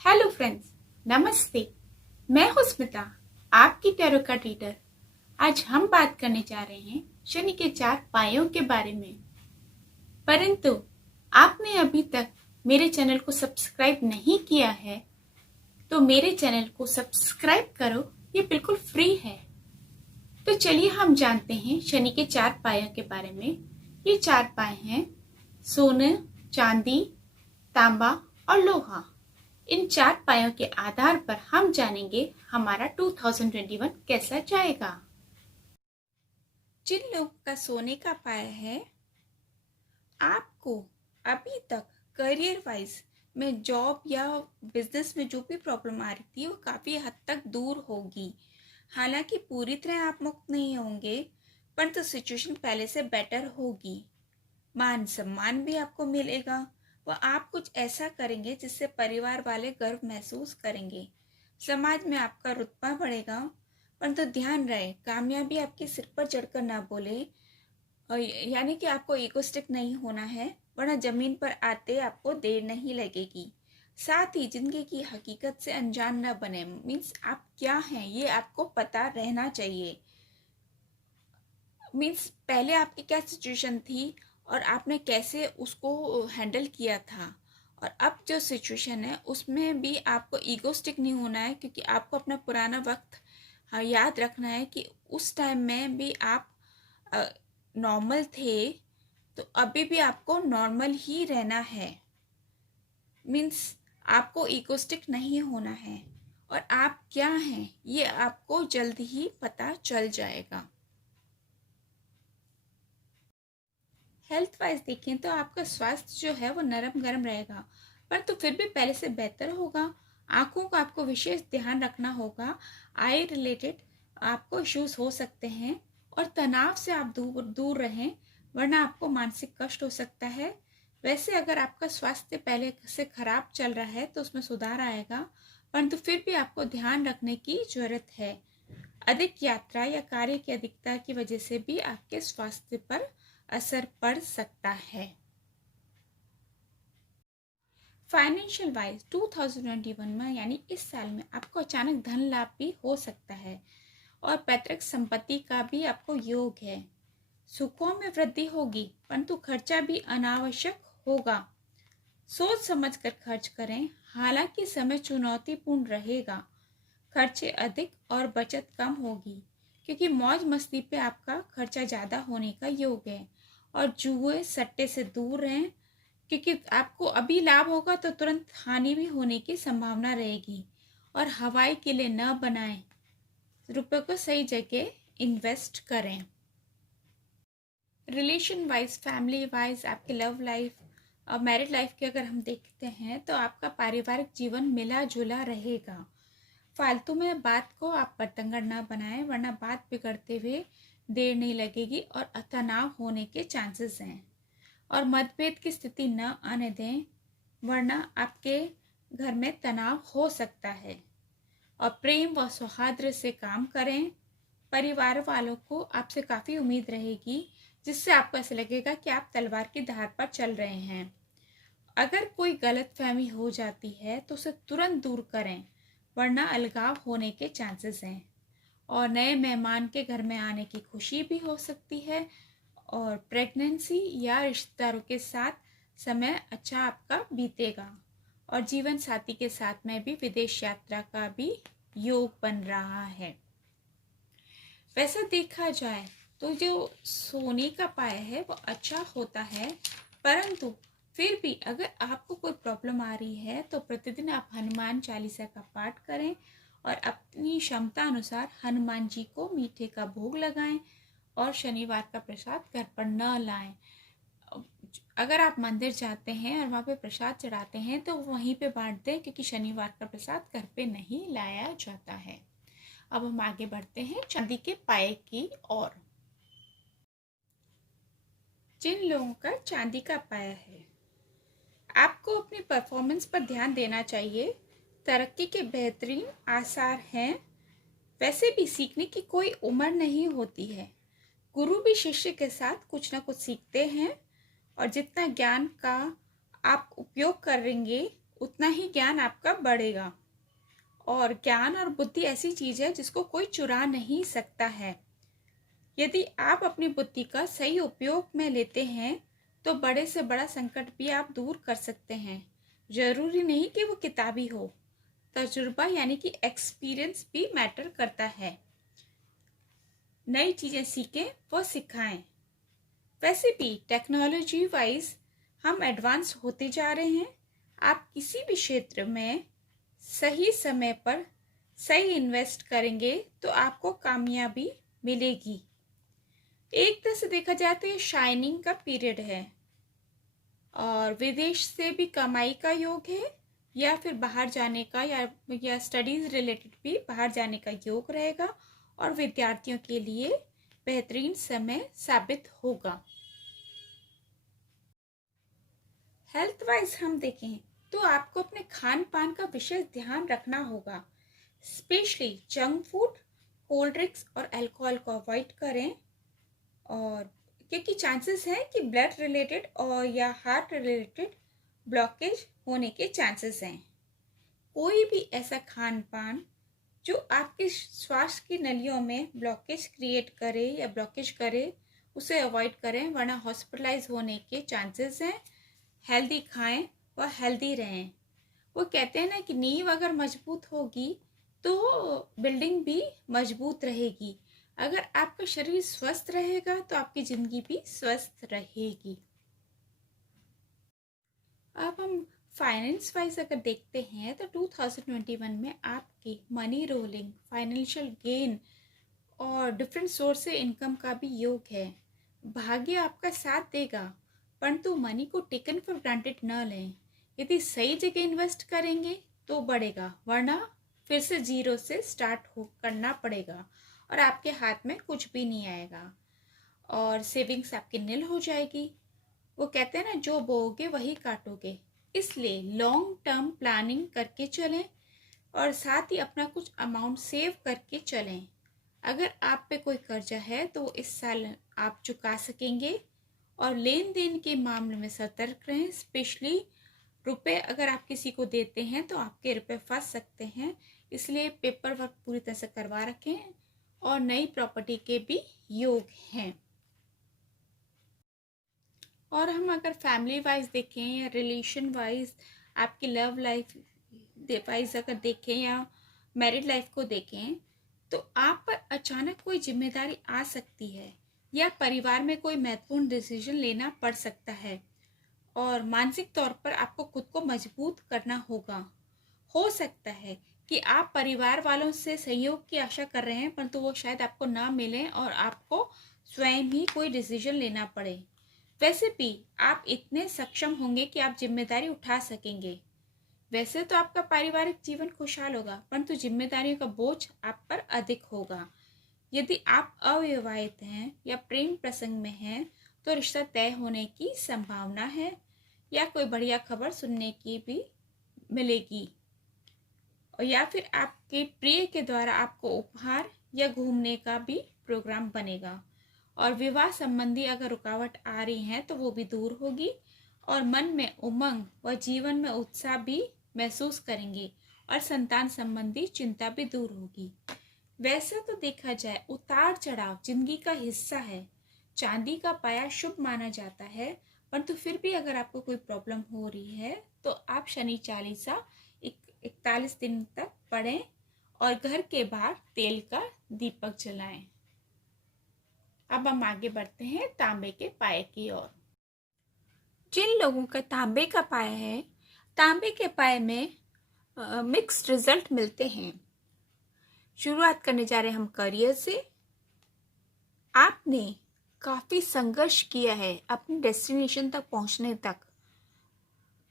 Hello friends, नमस्ते। मैं हूं स्मिता, आपकी टैरो कार्ड रीडर। आज हम बात करने जा रहे हैं शनि के 4 पायों के बारे में। परंतु आपने अभी तक मेरे चैनल को सब्सक्राइब नहीं किया है तो मेरे चैनल को सब्सक्राइब करो, ये बिल्कुल फ्री है। तो चलिए हम जानते हैं शनि के 4 पायों के बारे में। ये 4 पाए हैं सोने, चांदी, तांबा और लोहा। इन 4 पायों के आधार पर हम जानेंगे हमारा 2021 कैसा जाएगा। जिन लोगों का सोने का पाया है, आपको अभी तक करियर वाइज में जॉब या बिजनेस में जो भी प्रॉब्लम आ रही थी वो काफ़ी हद तक दूर होगी। हालांकि पूरी तरह आप मुक्त नहीं होंगे, परंतु सिचुएशन पहले से बेटर होगी। मान सम्मान भी आपको मिलेगा व आप कुछ ऐसा करेंगे जिससे परिवार वाले गर्व महसूस करेंगे। समाज में आपका रुतबा बढ़ेगा, परंतु ध्यान रहे कामयाबी आपके सिर पर चढ़कर ना बोले। यानी कि आपको इगोस्टिक नहीं होना है, वरना जमीन पर आते आपको देर नहीं लगेगी। साथ ही जिंदगी की हकीकत से अनजान न बने, मीन्स आप क्या हैं ये आपको पता रहना चाहिए। मीन्स पहले आपकी क्या सिचुएशन थी और आपने कैसे उसको हैंडल किया था, और अब जो सिचुएशन है उसमें भी आपको ईगोस्टिक नहीं होना है, क्योंकि आपको अपना पुराना वक्त याद रखना है कि उस टाइम में भी आप नॉर्मल थे, तो अभी भी आपको नॉर्मल ही रहना है। मीन्स आपको ईगोस्टिक नहीं होना है, और आप क्या हैं ये आपको जल्द ही पता चल जाएगा। हेल्थ वाइज देखें तो आपका स्वास्थ्य जो है वो नरम गरम रहेगा, पर तो फिर भी पहले से बेहतर होगा। आँखों का आपको विशेष ध्यान रखना होगा। आई रिलेटेड आपको इश्यूज हो सकते हैं, और तनाव से आप दूर दूर रहें, वरना आपको मानसिक कष्ट हो सकता है। वैसे अगर आपका स्वास्थ्य पहले से खराब चल रहा है तो उसमें सुधार आएगा, परंतु फिर भी आपको ध्यान रखने की जरूरत है। अधिक यात्रा या कार्य की अधिकता की वजह से भी आपके स्वास्थ्य पर असर पड़ सकता है। फाइनेंशियल वाइज 2021 में यानी इस साल में आपको अचानक धन लाभ भी हो सकता है, और पैतृक संपत्ति का भी आपको योग है। सुखों में वृद्धि होगी, परंतु खर्चा भी अनावश्यक होगा। सोच समझकर खर्च करें, हालांकि समय चुनौतीपूर्ण रहेगा। खर्चे अधिक और बचत कम होगी, क्योंकि मौज मस्ती पे आपका खर्चा ज़्यादा होने का योग है। और जुए सट्टे से दूर रहें, क्योंकि आपको अभी लाभ होगा तो तुरंत हानि भी होने की संभावना रहेगी। और हवाई के लिए न बनाएं, रुपए को सही जगह इन्वेस्ट करें। रिलेशन वाइज, फैमिली वाइज, आपके लव लाइफ और मैरिड लाइफ की अगर हम देखते हैं तो आपका पारिवारिक जीवन मिला जुला रहेगा। फालतू में बात को आप बतंगड़ ना बनाएं, वरना बात बिगड़ते हुए देर नहीं लगेगी और तनाव होने के चांसेस हैं। और मतभेद की स्थिति न आने दें, वरना आपके घर में तनाव हो सकता है। और प्रेम व सौहार्द से काम करें। परिवार वालों को आपसे काफ़ी उम्मीद रहेगी, जिससे आपको ऐसा लगेगा कि आप तलवार की धार पर चल रहे हैं। अगर कोई गलतफहमी हो जाती है तो उसे तुरंत दूर करें, वरना अलगाव होने के चांसेस हैं। और नए मेहमान के घर में आने की खुशी भी हो सकती है। और प्रेगनेंसी या रिश्तेदारों के साथ समय अच्छा आपका बीतेगा। और जीवन साथी के साथ में भी विदेश यात्रा का भी योग बन रहा है। वैसे देखा जाए तो जो सोने का पाया है वो अच्छा होता है, परंतु फिर भी अगर आपको कोई प्रॉब्लम आ रही है तो प्रतिदिन आप हनुमान चालीसा का पाठ करें, और अपनी क्षमता अनुसार हनुमान जी को मीठे का भोग लगाएं, और शनिवार का प्रसाद घर पर न लाएं। अगर आप मंदिर जाते हैं और वहाँ पे प्रसाद चढ़ाते हैं तो वहीं पे बांट दें, क्योंकि शनिवार का प्रसाद घर पे नहीं लाया जाता है। अब हम आगे बढ़ते हैं चांदी के पाए की ओर। जिन लोगों का चांदी का पाया है, आपको अपनी परफॉर्मेंस पर ध्यान देना चाहिए। तरक्की के बेहतरीन आसार हैं। वैसे भी सीखने की कोई उम्र नहीं होती है। गुरु भी शिष्य के साथ कुछ ना कुछ सीखते हैं, और जितना ज्ञान का आप उपयोग करेंगे उतना ही ज्ञान आपका बढ़ेगा। और ज्ञान और बुद्धि ऐसी चीज है जिसको कोई चुरा नहीं सकता है। यदि आप अपनी बुद्धि का सही उपयोग में लेते हैं तो बड़े से बड़ा संकट भी आप दूर कर सकते हैं। जरूरी नहीं कि वो किताबी हो, तजुर्बा यानी कि एक्सपीरियंस भी मैटर करता है। नई चीजें सीखें, वो सिखाएं। वैसे भी टेक्नोलॉजी वाइज हम एडवांस होते जा रहे हैं। आप किसी भी क्षेत्र में सही समय पर सही इन्वेस्ट करेंगे तो आपको कामयाबी मिलेगी। एक तरह से देखा जाए तो ये शाइनिंग का पीरियड है और विदेश से भी कमाई का योग है, या फिर बाहर जाने का या स्टडीज रिलेटेड भी बाहर जाने का योग रहेगा और विद्यार्थियों के लिए बेहतरीन समय साबित होगा। हेल्थ वाइज हम देखें तो आपको अपने खान पान का विशेष ध्यान रखना होगा। Specially junk food, cold drinks और अल्कोहल को अवॉइड करें, और क्योंकि चांसेस हैं कि ब्लड रिलेटेड और या हार्ट रिलेटेड ब्लॉकेज होने के चांसेस हैं। कोई भी ऐसा खान पान जो आपके श्वास की नलियों में ब्लॉकेज क्रिएट करे या ब्लॉकेज करे, उसे अवॉइड करें, वरना हॉस्पिटलाइज होने के चांसेस हैं। हेल्दी खाएं व हेल्दी रहें। वो कहते हैं ना कि नींव अगर मजबूत होगी तो बिल्डिंग भी मजबूत रहेगी। अगर आपका शरीर स्वस्थ रहेगा तो आपकी जिंदगी भी स्वस्थ रहेगी। अब हम फाइनेंस वाइज अगर देखते हैं तो 2021 में आपकी मनी रोलिंग, फाइनेंशियल गेन और डिफरेंट सोर्स से इनकम का भी योग है। भाग्य आपका साथ देगा, परंतु मनी को टेकन फॉर ग्रांटेड न लें। यदि सही जगह इन्वेस्ट करेंगे तो बढ़ेगा, वरना फिर से जीरो से स्टार्ट करना पड़ेगा और आपके हाथ में कुछ भी नहीं आएगा और सेविंग्स आपकी नील हो जाएगी। वो कहते हैं ना, जो बोओगे वही काटोगे। इसलिए लॉन्ग टर्म प्लानिंग करके चलें और साथ ही अपना कुछ अमाउंट सेव करके चलें। अगर आप पे कोई कर्जा है तो इस साल आप चुका सकेंगे। और लेन देन के मामले में सतर्क रहें। स्पेशली रुपए अगर आप किसी को देते हैं तो आपके रुपए फंस सकते हैं, इसलिए पेपर वर्क पूरी तरह से करवा रखें। और नई प्रॉपर्टी के भी योग हैं। और हम अगर फैमिली वाइज देखें या रिलेशन वाइज, आपकी लव लाइफ वाइज अगर देखें या मैरिड लाइफ को देखें, तो आप पर अचानक कोई जिम्मेदारी आ सकती है या परिवार में कोई महत्वपूर्ण डिसीजन लेना पड़ सकता है और मानसिक तौर पर आपको खुद को मजबूत करना होगा। हो सकता है कि आप परिवार वालों से सहयोग की आशा कर रहे हैं, परंतु वो शायद आपको ना मिले और आपको स्वयं ही कोई डिसीजन लेना पड़े। वैसे भी आप इतने सक्षम होंगे कि आप जिम्मेदारी उठा सकेंगे। वैसे तो आपका पारिवारिक जीवन खुशहाल होगा, परंतु जिम्मेदारियों का बोझ आप पर अधिक होगा। यदि आप अविवाहित हैं या प्रेम प्रसंग में हैं तो रिश्ता तय होने की संभावना है या कोई बढ़िया खबर सुनने की भी मिलेगी, और या फिर आपके प्रिय के द्वारा आपको उपहार या घूमने का भी प्रोग्राम बनेगा। और विवाह संबंधी अगर रुकावट आ रही है तो वो भी दूर होगी और मन में उमंग व जीवन में उत्साह भी महसूस करेंगे और संतान संबंधी चिंता भी दूर होगी। वैसे तो देखा जाए उतार चढ़ाव जिंदगी का हिस्सा है। चांदी का पाया शुभ माना जाता है, परंतु फिर भी अगर आपको कोई प्रॉब्लम हो रही है तो आप शनि चालीसा 41 दिन तक पढ़ें और घर के बाहर तेल का दीपक जलाएं। अब हम आगे बढ़ते हैं तांबे के पाए की ओर। जिन लोगों का तांबे का पाया है, तांबे के पाए में मिक्स्ड रिजल्ट मिलते हैं। शुरुआत करने जा रहे हैं हम करियर से। आपने काफी संघर्ष किया है अपनी डेस्टिनेशन तक पहुंचने तक।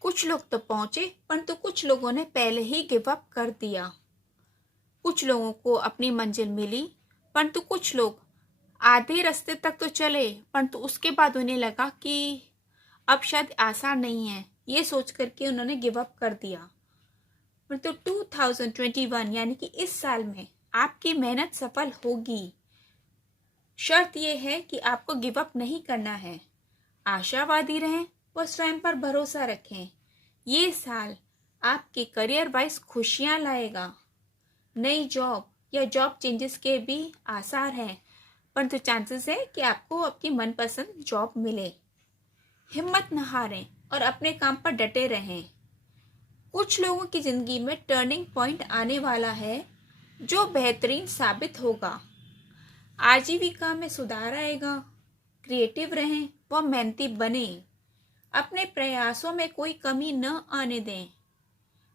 कुछ लोग तो पहुंचे, परंतु कुछ लोगों ने पहले ही गिव अप कर दिया। कुछ लोगों को अपनी मंजिल मिली, परंतु कुछ लोग आधे रास्ते तक तो चले, परंतु उसके बाद उन्हें लगा कि अब शायद आसान नहीं है, ये सोच करके उन्होंने गिव अप कर दिया। परंतु 2021 यानी कि इस साल में आपकी मेहनत सफल होगी। शर्त यह है कि आपको गिव अप नहीं करना है। आशावादी रहें व स्वयं पर भरोसा रखें। ये साल आपके करियर वाइज खुशियां लाएगा। नई जॉब या जॉब चेंजेस के भी आसार हैं, परंतु चांसेस है कि आपको आपकी मनपसंद जॉब मिले। हिम्मत न हारें और अपने काम पर डटे रहें। कुछ लोगों की जिंदगी में टर्निंग पॉइंट आने वाला है जो बेहतरीन साबित होगा। आजीविका में सुधार आएगा। क्रिएटिव रहें व मेहनती बने। अपने प्रयासों में कोई कमी न आने दें।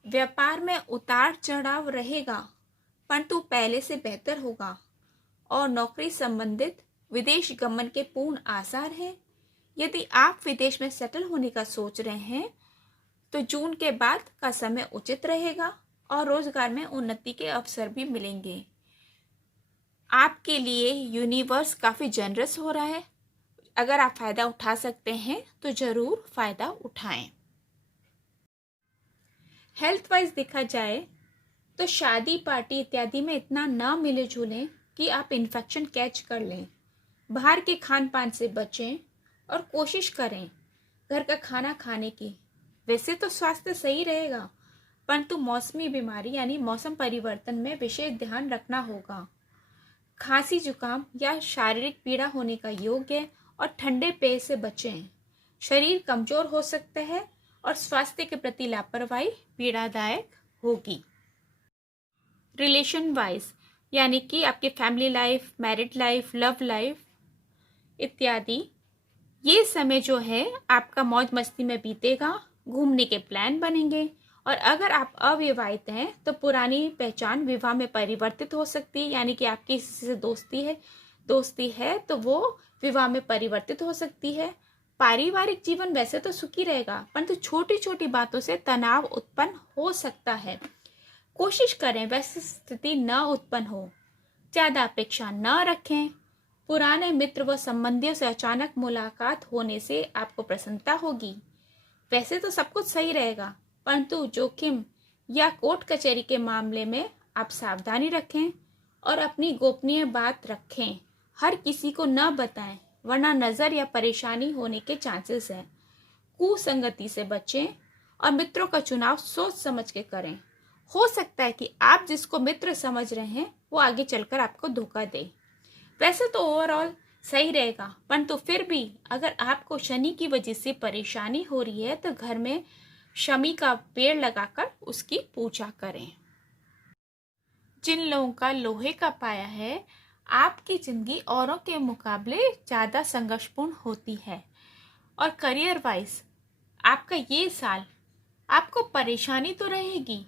व्यापार में उतार चढ़ाव रहेगा, परंतु पहले से बेहतर होगा। और नौकरी संबंधित विदेश गमन के पूर्ण आसार हैं। यदि आप विदेश में सेटल होने का सोच रहे हैं तो जून के बाद का समय उचित रहेगा और रोजगार में उन्नति के अवसर भी मिलेंगे। आपके लिए यूनिवर्स काफ़ी जनरस हो रहा है। अगर आप फायदा उठा सकते हैं तो जरूर फायदा उठाएं। हेल्थ वाइज देखा जाए तो शादी पार्टी इत्यादि में इतना ना मिले जुले कि आप इन्फेक्शन कैच कर लें। बाहर के खान पान से बचें और कोशिश करें घर का खाना खाने की। वैसे तो स्वास्थ्य सही रहेगा, परंतु मौसमी बीमारी यानी मौसम परिवर्तन में विशेष ध्यान रखना होगा। खांसी जुकाम या शारीरिक पीड़ा होने का योग है और ठंडे पेय से बचें। शरीर कमजोर हो सकता है और स्वास्थ्य के प्रति लापरवाही पीड़ादायक होगी। रिलेशन वाइज यानी कि आपके family life, married life, love life इत्यादि, ये समय जो है आपका मौज मस्ती में बीतेगा। घूमने के प्लान बनेंगे और अगर आप अविवाहित हैं तो पुरानी पहचान विवाह में परिवर्तित हो सकती है, यानी कि आपकी किसी से दोस्ती है तो वो विवाह में परिवर्तित हो सकती है। पारिवारिक जीवन वैसे तो सुखी रहेगा, परंतु छोटी छोटी बातों से तनाव उत्पन्न हो सकता है। कोशिश करें वैसी स्थिति न उत्पन्न हो। ज्यादा अपेक्षा न रखें। पुराने मित्र व संबंधियों से अचानक मुलाकात होने से आपको प्रसन्नता होगी। वैसे तो सब कुछ सही रहेगा, परंतु जोखिम या कोर्ट कचहरी के मामले में आप सावधानी रखें और अपनी गोपनीय बात रखें। हर किसी को न बताएं, वरना नजर या परेशानी होने के चांसेस हैं। कुसंगति से बचें और मित्रों का चुनाव सोच समझ के करें। हो सकता है कि आप जिसको मित्र समझ रहे हैं वो आगे चलकर आपको धोखा दे। वैसे तो ओवरऑल सही रहेगा, परंतु फिर भी अगर आपको शनि की वजह से परेशानी हो रही है तो घर में शमी का पेड़ लगाकर उसकी पूजा करें। जिन लोगों का लोहे का पाया है, आपकी जिंदगी औरों के मुकाबले ज्यादा संघर्षपूर्ण होती है। और करियर वाइज आपका ये साल आपको परेशानी तो रहेगी,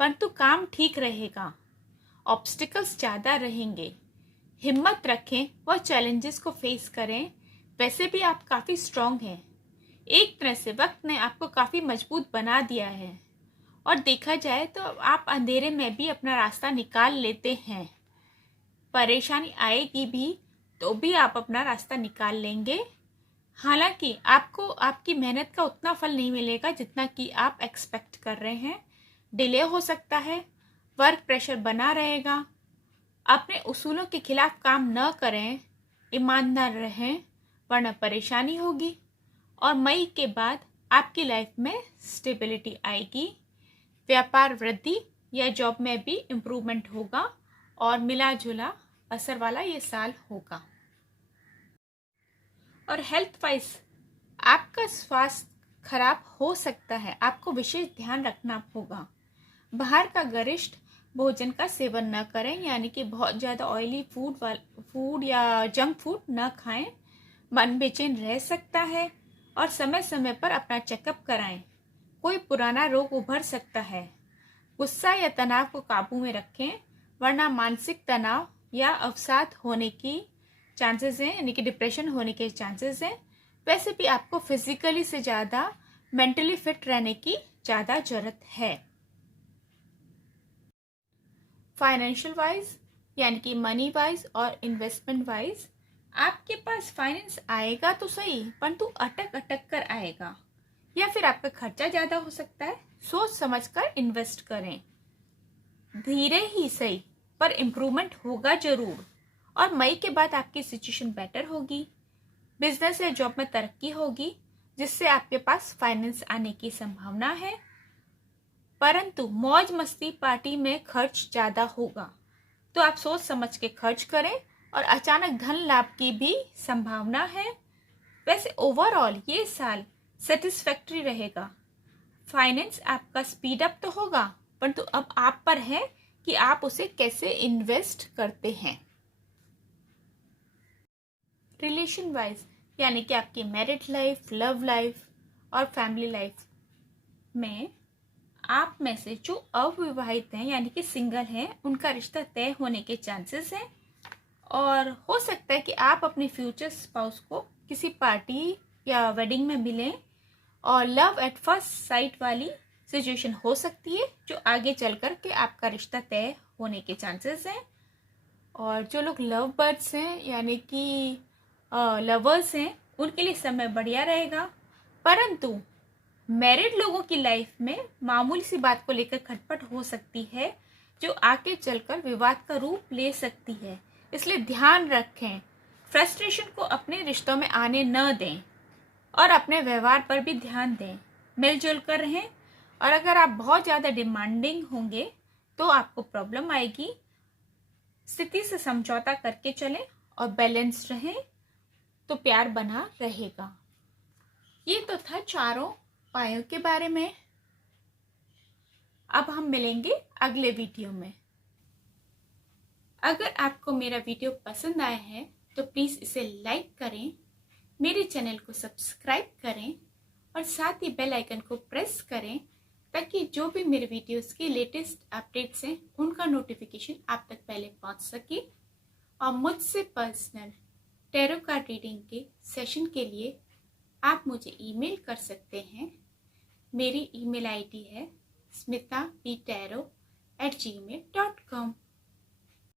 परंतु काम ठीक रहेगा। ऑब्स्टिकल्स ज्यादा रहेंगे। हिम्मत रखें व चैलेंजेस को फेस करें। वैसे भी आप काफी स्ट्रांग हैं। एक तरह से वक्त ने आपको काफी मजबूत बना दिया है और देखा जाए तो आप अंधेरे में भी अपना रास्ता निकाल लेते हैं। परेशानी आएगी भी तो भी आप अपना रास्ता निकाल लेंगे। हालांकि आपको आपकी मेहनत का उतना फल नहीं मिलेगा जितना कि आप एक्सपेक्ट कर रहे हैं। डिले हो सकता है, वर्क प्रेशर बना रहेगा। अपने उसूलों के खिलाफ काम न करें, ईमानदार रहें, वरना परेशानी होगी। और मई के बाद आपकी लाइफ में स्टेबिलिटी आएगी। व्यापार वृद्धि या जॉब में भी इम्प्रूवमेंट होगा और मिला जुला असर वाला ये साल होगा। और हेल्थ वाइज आपका स्वास्थ्य खराब हो सकता है, आपको विशेष ध्यान रखना होगा। बाहर का गरिष्ठ भोजन का सेवन न करें, यानी कि बहुत ज़्यादा ऑयली फूड या जंक फूड न खाएं। मन बेचैन रह सकता है और समय समय पर अपना चेकअप कराएं। कोई पुराना रोग उभर सकता है। गुस्सा या तनाव को काबू में रखें, वरना मानसिक तनाव या अवसाद होने की चांसेस हैं, यानी कि डिप्रेशन होने के चांसेस हैं। वैसे भी आपको फिजिकली से ज़्यादा मेंटली फिट रहने की ज़्यादा जरूरत है। फाइनेंशियल वाइज यानी कि मनी वाइज और इन्वेस्टमेंट वाइज आपके पास फाइनेंस आएगा तो सही, परंतु अटक अटक कर आएगा या फिर आपका खर्चा ज्यादा हो सकता है। सोच समझकर इन्वेस्ट करें। धीरे ही सही पर इम्प्रूवमेंट होगा जरूर। और मई के बाद आपकी सिचुएशन बेटर होगी। बिजनेस या जॉब में तरक्की होगी, जिससे आपके पास फाइनेंस आने की संभावना है। परंतु मौज मस्ती पार्टी में खर्च ज़्यादा होगा, तो आप सोच समझ के खर्च करें और अचानक धन लाभ की भी संभावना है। वैसे ओवरऑल ये साल सेटिस्फैक्टरी रहेगा। फाइनेंस आपका स्पीड अप तो होगा, परंतु अब आप पर है कि आप उसे कैसे इन्वेस्ट करते हैं। रिलेशन वाइज यानी कि आपकी मैरिड लाइफ, लव लाइफ और फैमिली लाइफ में आप में से जो अविवाहित हैं यानी कि सिंगल हैं, उनका रिश्ता तय होने के चांसेस हैं। और हो सकता है कि आप अपने फ्यूचर स्पाउस को किसी पार्टी या वेडिंग में मिलें और लव एट फर्स्ट साइट वाली सिचुएशन हो सकती है, जो आगे चल कर के आपका रिश्ता तय होने के चांसेस हैं। और जो लोग लव बर्ड्स हैं यानी कि लवर्स हैं, उनके लिए समय बढ़िया रहेगा। परंतु मैरिड लोगों की लाइफ में मामूली सी बात को लेकर खटपट हो सकती है, जो आगे चलकर विवाद का रूप ले सकती है। इसलिए ध्यान रखें, फ्रस्ट्रेशन को अपने रिश्तों में आने न दें और अपने व्यवहार पर भी ध्यान दें। मिलजुल कर रहें, और अगर आप बहुत ज़्यादा डिमांडिंग होंगे तो आपको प्रॉब्लम आएगी। स्थिति से समझौता करके चलें और बैलेंस रहें, तो प्यार बना रहेगा। ये तो था चारों उपायों के बारे में। अब हम मिलेंगे अगले वीडियो में। अगर आपको मेरा वीडियो पसंद आया है तो प्लीज़ इसे लाइक करें, मेरे चैनल को सब्सक्राइब करें और साथ ही बेल आइकन को प्रेस करें, ताकि जो भी मेरे वीडियोस की लेटेस्ट अपडेट्स हैं उनका नोटिफिकेशन आप तक पहले पहुंच सके। और मुझसे पर्सनल टैरो कार्ड रीडिंग के सेशन के लिए आप मुझे ईमेल कर सकते हैं। मेरी ईमेल आईडी है smita.b.tarot@gmail.com।